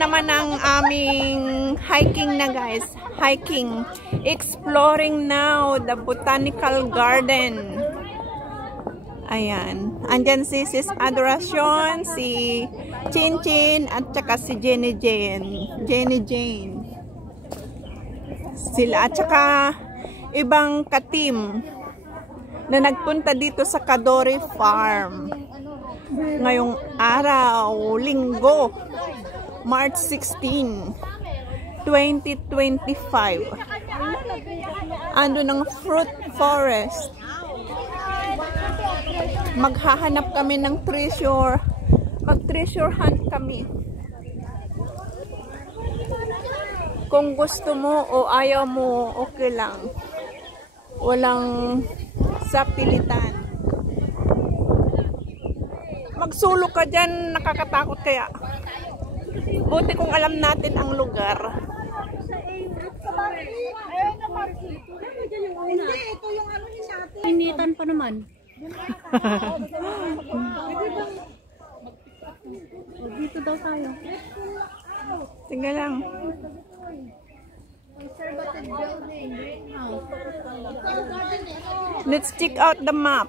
naman ang aming hiking na guys. Hiking. Exploring now the botanical garden. Ayan. Andyan si Sis Adoracion, si Chin Chin, at saka si Jenny Jane. Sila at saka ibang ka-team na nagpunta dito sa Kadori Farm. Ngayong araw, Linggo, March 16, 2025. Ando ng fruit forest. Maghahanap kami ng treasure. Mag-treasure hunt kami. Kung gusto mo o ayaw mo, okay lang. Walang sapilitan. Magsulok ka dyan, nakakatakot kaya. Buti kung alam natin ang lugar. Hindi, ito yung ano ni Sati. Initan pa naman. Dito daw tayo. Tingnan lang. Let's check out the map.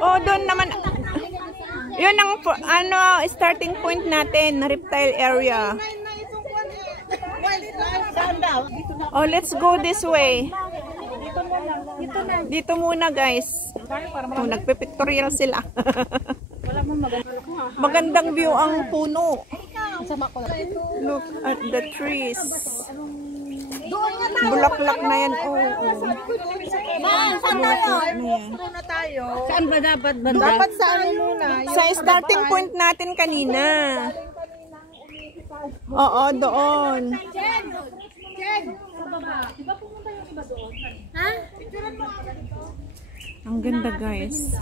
Oh, doon naman. Yun ang ano, starting point natin, reptile area. Oh, let's go this way. Dito muna, guys. Oh, nagpe-pictorial sila. Magandang view ang puno. Look at the trees. Bulaklak na yan. Oh. Saan tayo? Saan ba dapat banda? Dapat sa ano muna? Sa starting point natin kanina. Oo, doon. Ang ganda, guys.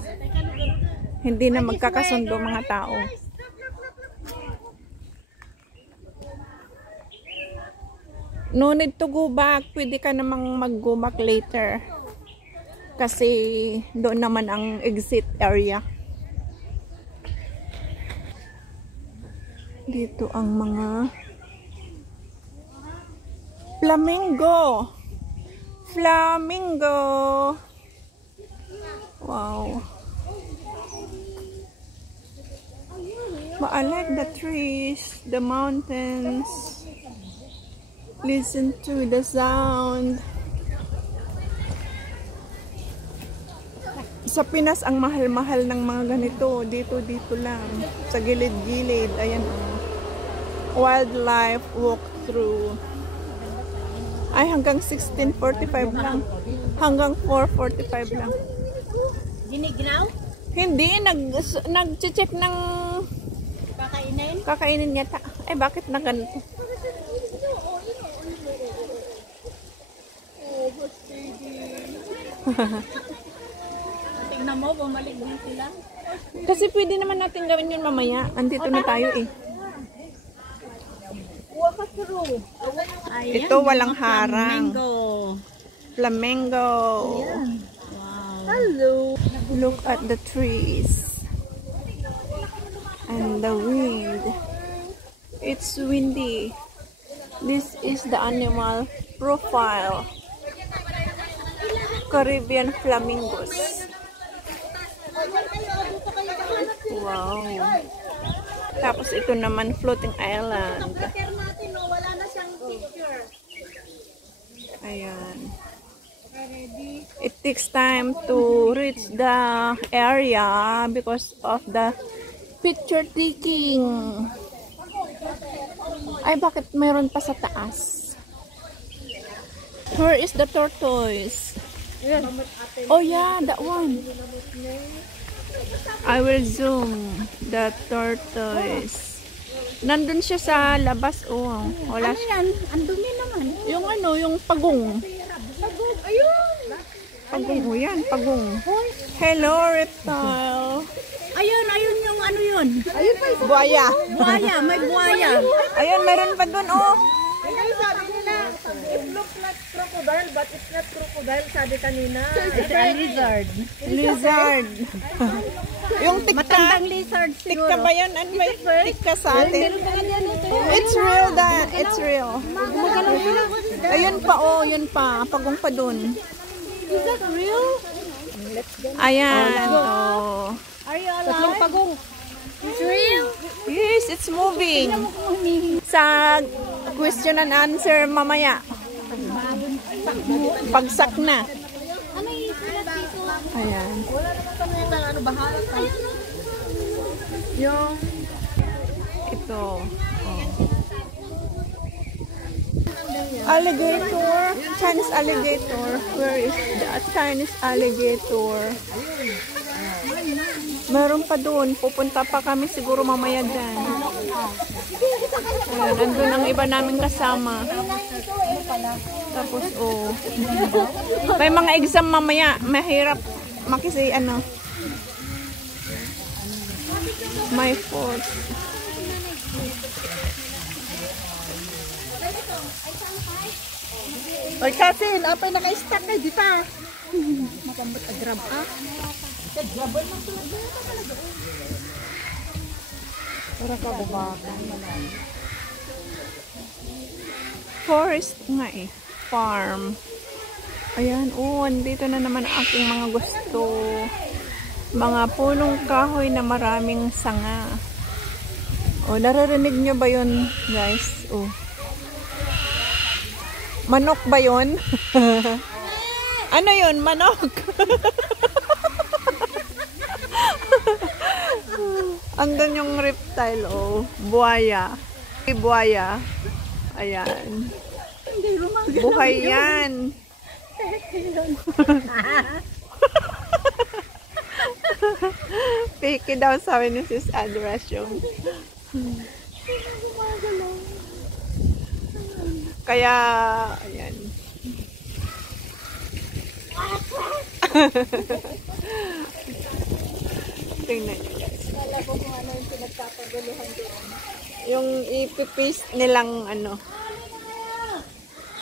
Hindi na magkakasundo mga tao. No need to go back. Pwede ka namang mag-go back later. Kasi doon naman ang exit area. Dito ang mga flamingo. Flamingo. Wow. But I like the trees, the mountains. Listen to the sound. Sa Pinas, ang mahal-mahal ng mga ganito. Dito lang. Sa gilid-gilid. Ayan. Wildlife walkthrough. Ay, hanggang 16:45 lang. Hanggang 4:45 lang. Ginignaw? Hindi. Nag-check ng Kakainin? Kakainin yata. Ay, bakit na ganito? Tingnan mo, bumalik din sila. Kasi pwede naman natin gawin yun mamaya. Andito na tayo eh. Ito walang harang. Flamingo. Wow. Hello. Look at the trees. And the wind. It's windy. This is the animal profile. Caribbean flamingos. Wow. Tapos ito naman floating island. Ayan. It takes time to reach the area because of the picture taking. Ay, bakit mayroon pa sa taas? Where is the tortoise? Oh yeah, that one. I will zoom the tortoise. Nandun siya sa labas. Oh, wala Ano yan? Ang dumi naman. yung ano, yung pagong. Pagod. Ayun. Pagong, oh yan, pagong. Hello, reptile. Ayun, ayun yung ano yun. Ayun pa isa. Buaya. Buaya, may buaya. Ayun, meron pa dun, oh. Ayun, sabi nila. Itlog lang. not crocodile, but it's not crocodile, sabi kanina. It's a lizard. Lizard. Yung tikka. Matandang lizard siguro. Tikka ba yun? Ano ba yung tikka sa atin? It's real that. It's real. Ayun pa, oh. Yun pa. Pagong pa dun. Is that real? Ayan. Oh. Are you alive? Tatlong pagong. It's real? Yes, it's moving. Sa question and answer mamaya. Pagsak na. Ano yung sulat dito? Ayan. Wala naman kami yung ano, bahala ka. Yung... Ito. Oh. Alligator. Chinese alligator. Where is the Chinese alligator? Meron pa doon. Pupunta pa kami siguro mamaya dyan. Ayan, nandun ang iba namin kasama. Tapos, oh. May mga exam mamaya. Mahirap makisi, ano. My fault. Oy, Kasin, apay naka-stack na, di pa? Makambot a grab, ah? Grabal lang tulad na talaga. Para ka bumakan. Forest nga eh. Farm. Ayan, oh, andito na naman ang aking mga gusto. Mga punong kahoy na maraming sanga. Oh, naririnig nyo ba yun, guys? Oh. Manok ba yun? Ano yun? Manok? Andun yung reptile, oh. Buhaya. Buhaya. Ayan. Buhay yan. Piki daw sabi ni Sis Adoration. Kaya, ayan. Tingnan nyo guys. Kala ko kung ano yung pinagpapaguluhan doon. Yung ipipaste nilang ano.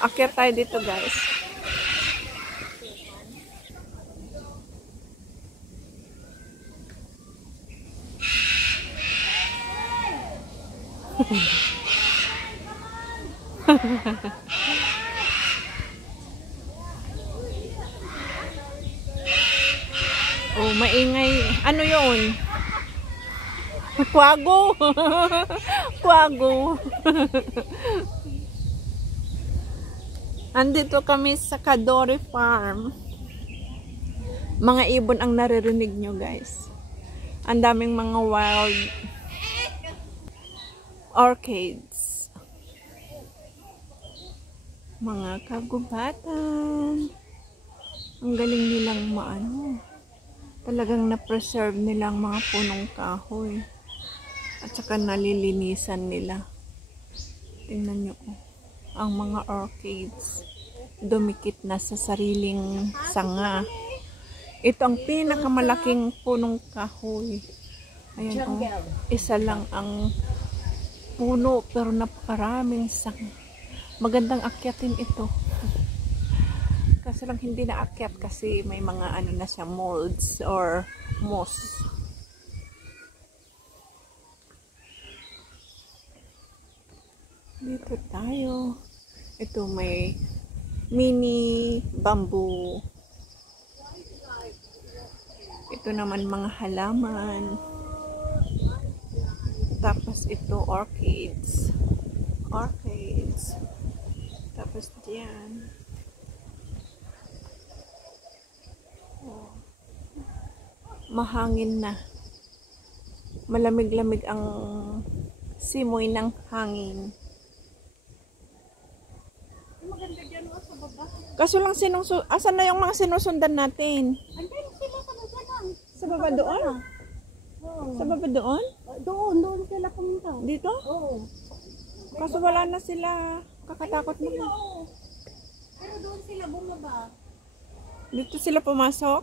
Akyat tayo dito guys. Oh, maingay. Ano yun? Kwago. Kwago. Andito kami sa Kadori Farm. Mga ibon ang naririnig nyo guys. Ang daming mga wild orchids. Mga kagubatan. Ang galing nilang maano. Talagang na-preserve nilang mga punong kahoy. At saka nalilinisan nila. Tingnan nyo oh. Ang mga orchids. Dumikit na sa sariling sanga. Ito ang pinakamalaking punong kahoy. Ayan oh. Isa lang ang puno pero napakaraming sanga. Magandang akyatin ito. Kasi lang hindi na akyat kasi may mga ano na siya, molds or moss. Dito tayo. Ito may mini bamboo. Ito naman mga halaman. Tapos ito orchids. Orchids. Tapos diyan. Mahangin na. Malamig-lamig ang simoy ng hangin. Maganda dyan sa baba. Kaso lang asan na yung mga sinusundan natin? Andiyan sila sa baba lang. Sa baba doon? Oo. Sa baba doon? Doon sila pumunta. Dito? Oo. Kaso wala na sila. Kakatakot naman. Pero doon sila bumaba. Dito sila pumasok?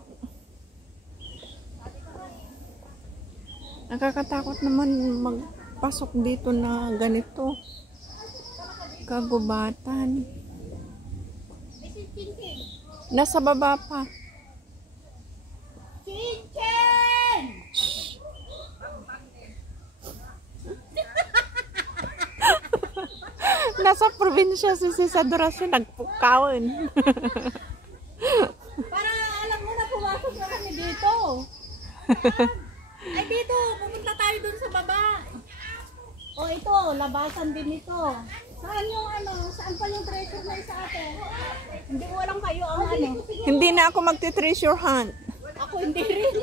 Nakakatakot naman magpasok dito na ganito. Kagubatan. Nasa baba pa. Chinchin! Nasa probinsya si Isadora siya nagpukawin. Para alam mo na pumasok na kami dito. Ay dito, pumunta tayo dun sa baba. O ito, labasan din ito. Saan yung saan pa yung treasure na isa ate? Hindi ko alam kayo ang Hindi na ako magti-treasure hunt. Ako hindi rin.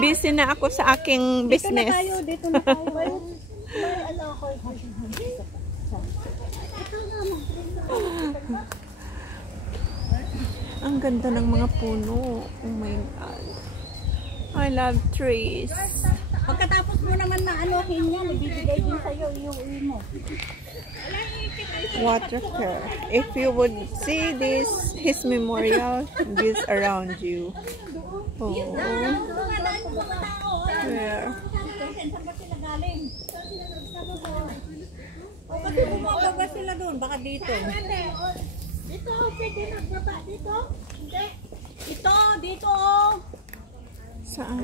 Busy na ako sa aking business. Dito na tayo. May ako. Ang ganda ng mga puno. Oh my God. I love trees. Pagkatapos mo naman na anohin yan, ibibigay din sa'yo, iuwi mo. Water care. If you would see this, his memorial, this around you. Oh. Where? Saan ba sila galing? O kasi bumababa sila doon, baka dito. Dito, pwede nagbaba dito? Hindi. Dito. Saan?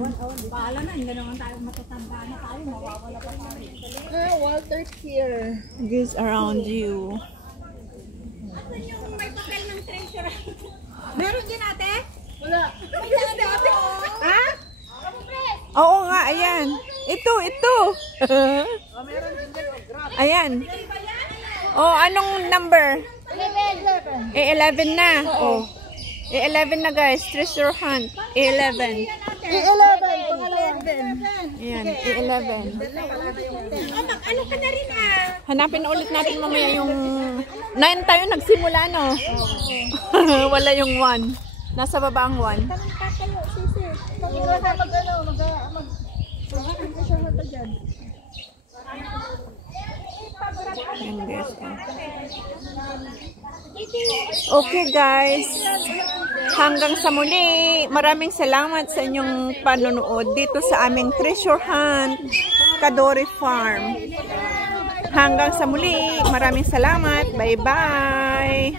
Bahala na, hindi naman tayo matatanda na tayo, mawawala pa tayo. Water here. This around you. Ano yung may papel ng treasure? Meron din ate? Wala. Ha? Oo nga, ayan. Ito. Ayan. Oh, anong number? 11. 11 na. Oh. 11 na guys. Treasure hunt. 11. 11. Ayan, 11. Ano ka na rin Hanapin ulit natin mamaya yung 9 tayo nagsimula, no? Wala yung 1. Nasa baba ang 1. Tatayo, sisi. Ayan guys. Okay guys. Hanggang sa muli. Maraming salamat sa inyong panonood dito sa aming treasure hunt, Kadori Farm. Hanggang sa muli. Maraming salamat. Bye-bye.